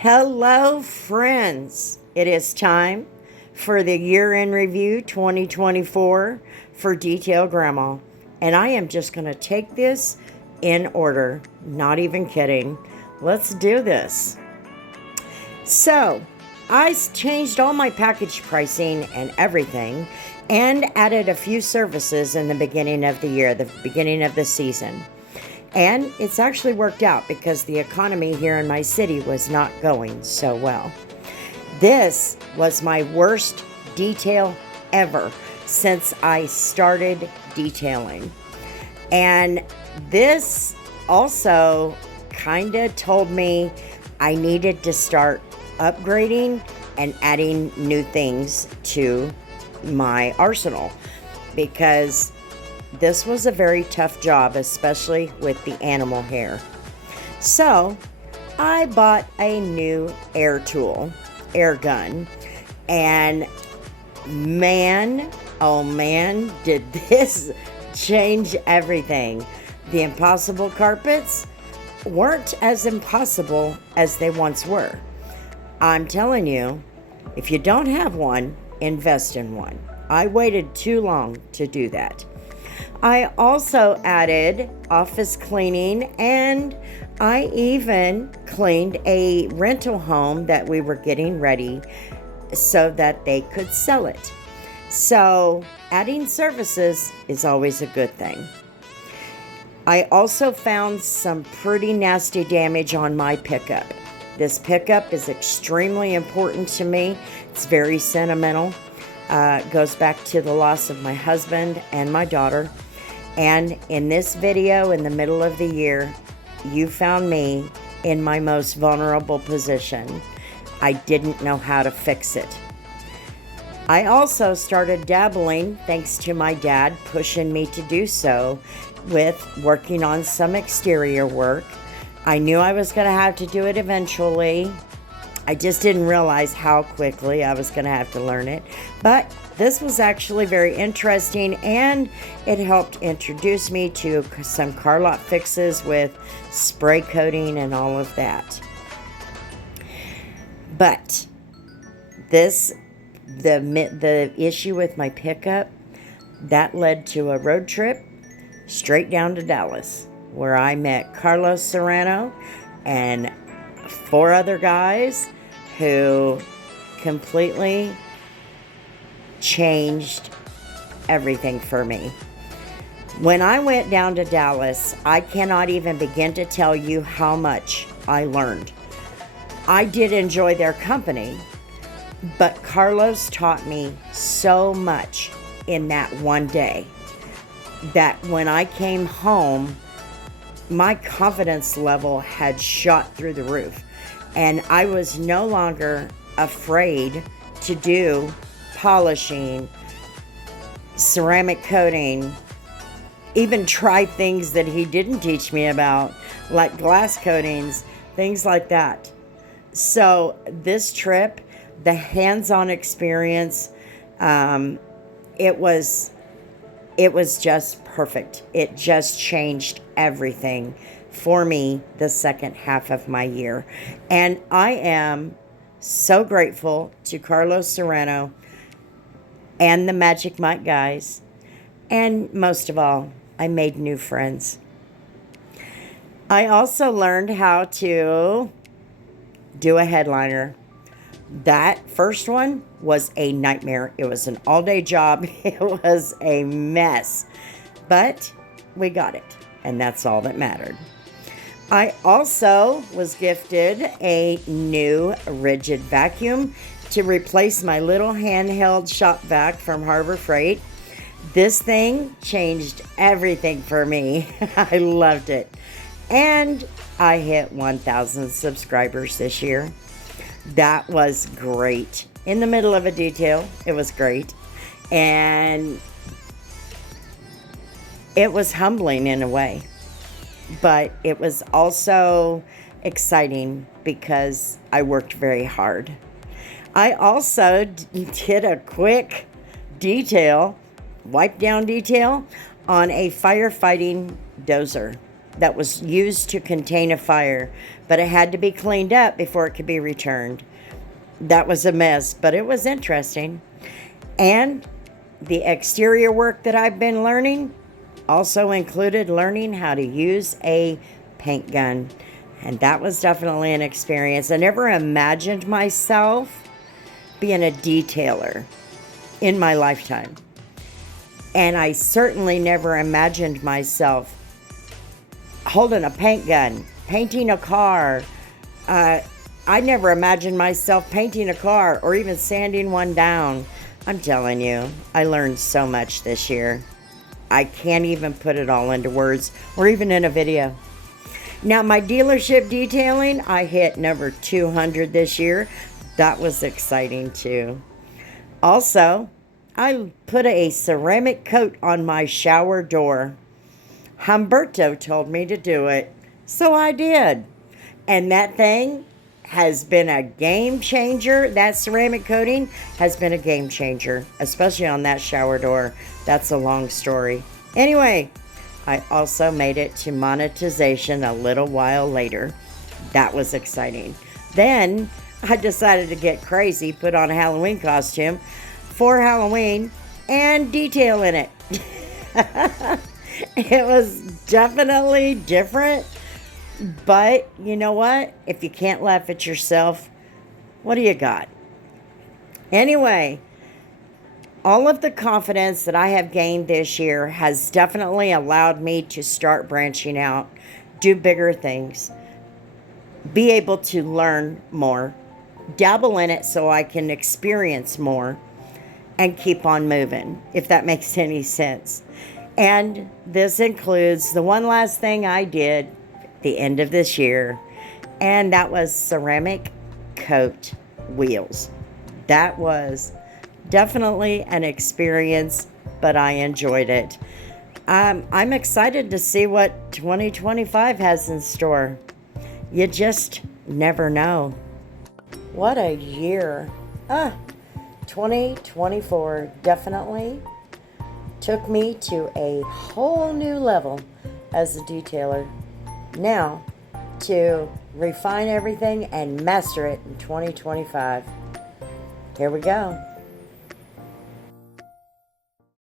Hello, friends. It is time for the year in review 2024 for Detail Grandma. And I am just going to take this in order. Not even kidding. Let's do this. So, I changed all my package pricing and everything and added a few services in the beginning of the year, the beginning of the season. And it's actually worked out because the economy here in my city was not going so well. This was my worst detail ever since I started detailing. And this also kind of told me I needed to start upgrading and adding new things to my arsenal because this was a very tough job, especially with the animal hair. So I bought a new air gun, and man, oh man, did this change everything. The impossible carpets weren't as impossible as they once were. I'm telling you, if you don't have one, invest in one. I waited too long to do that. I also added office cleaning, and I even cleaned a rental home that we were getting ready so that they could sell it. So adding services is always a good thing. I also found some pretty nasty damage on my pickup. This pickup is extremely important to me. It's very sentimental. It goes back to the loss of my husband and my daughter. And in this video, in the middle of the year, you found me in my most vulnerable position. I didn't know how to fix it. I also started dabbling, thanks to my dad pushing me to do so, with working on some exterior work. I knew I was going to have to do it eventually. I just didn't realize how quickly I was going to have to learn it. But this was actually very interesting, and it helped introduce me to some car lot fixes with spray coating and all of that. But the issue with my pickup, that led to a road trip straight down to Dallas, where I met Carlos Serrano and 4 other guys who completely changed everything for me. When I went down to Dallas, I cannot even begin to tell you how much I learned. I did enjoy their company, but Carlos taught me so much in that one day that when I came home, my confidence level had shot through the roof. And I was no longer afraid to do polishing, ceramic coating, even try things that he didn't teach me about, like glass coatings, things like that. So this trip, the hands-on experience, it was just perfect. It just changed everything for me the second half of my year. And I am so grateful to Carlos Serrano and the Magic Mike guys. And most of all, I made new friends. I also learned how to do a headliner. That first one was a nightmare. It was an all-day job. It was a mess. But we got it, and that's all that mattered. I also was gifted a new rigid vacuum to replace my little handheld shop vac from Harbor Freight. This thing changed everything for me. I loved it. And I hit 1,000 subscribers this year. That was great. In the middle of a detail, it was great. And it was humbling in a way. But it was also exciting because I worked very hard. I also did a quick wipe down detail on a firefighting dozer. that was used to contain a fire, but it had to be cleaned up before it could be returned. That was a mess, but it was interesting. And the exterior work that I've been learning also included learning how to use a paint gun. And that was definitely an experience. I never imagined myself being a detailer in my lifetime. And I certainly never imagined myself holding a paint gun, painting a car. I never imagined myself painting a car or even sanding one down. I'm telling you, I learned so much this year. I can't even put it all into words or even in a video. Now, my dealership detailing, I hit number 200 this year. That was exciting too. Also, I put a ceramic coat on my shower door. Humberto told me to do it, so I did. And that thing has been a game changer. That ceramic coating has been a game changer, especially on that shower door. That's a long story. Anyway, I also made it to monetization a little while later. That was exciting. Then I decided to get crazy, put on a Halloween costume for Halloween and detail in it. It was definitely different, but you know what? If you can't laugh at yourself, what do you got? Anyway, all of the confidence that I have gained this year has definitely allowed me to start branching out, do bigger things, be able to learn more, dabble in it so I can experience more, and keep on moving, if that makes any sense. And this includes the one last thing I did at the end of this year, and that was ceramic coat wheels. That was definitely an experience, but I enjoyed it. I'm excited to see what 2025 has in store. You just never know. What a year. 2024 definitely took me to a whole new level as a detailer. Now, to refine everything and master it in 2025. Here we go.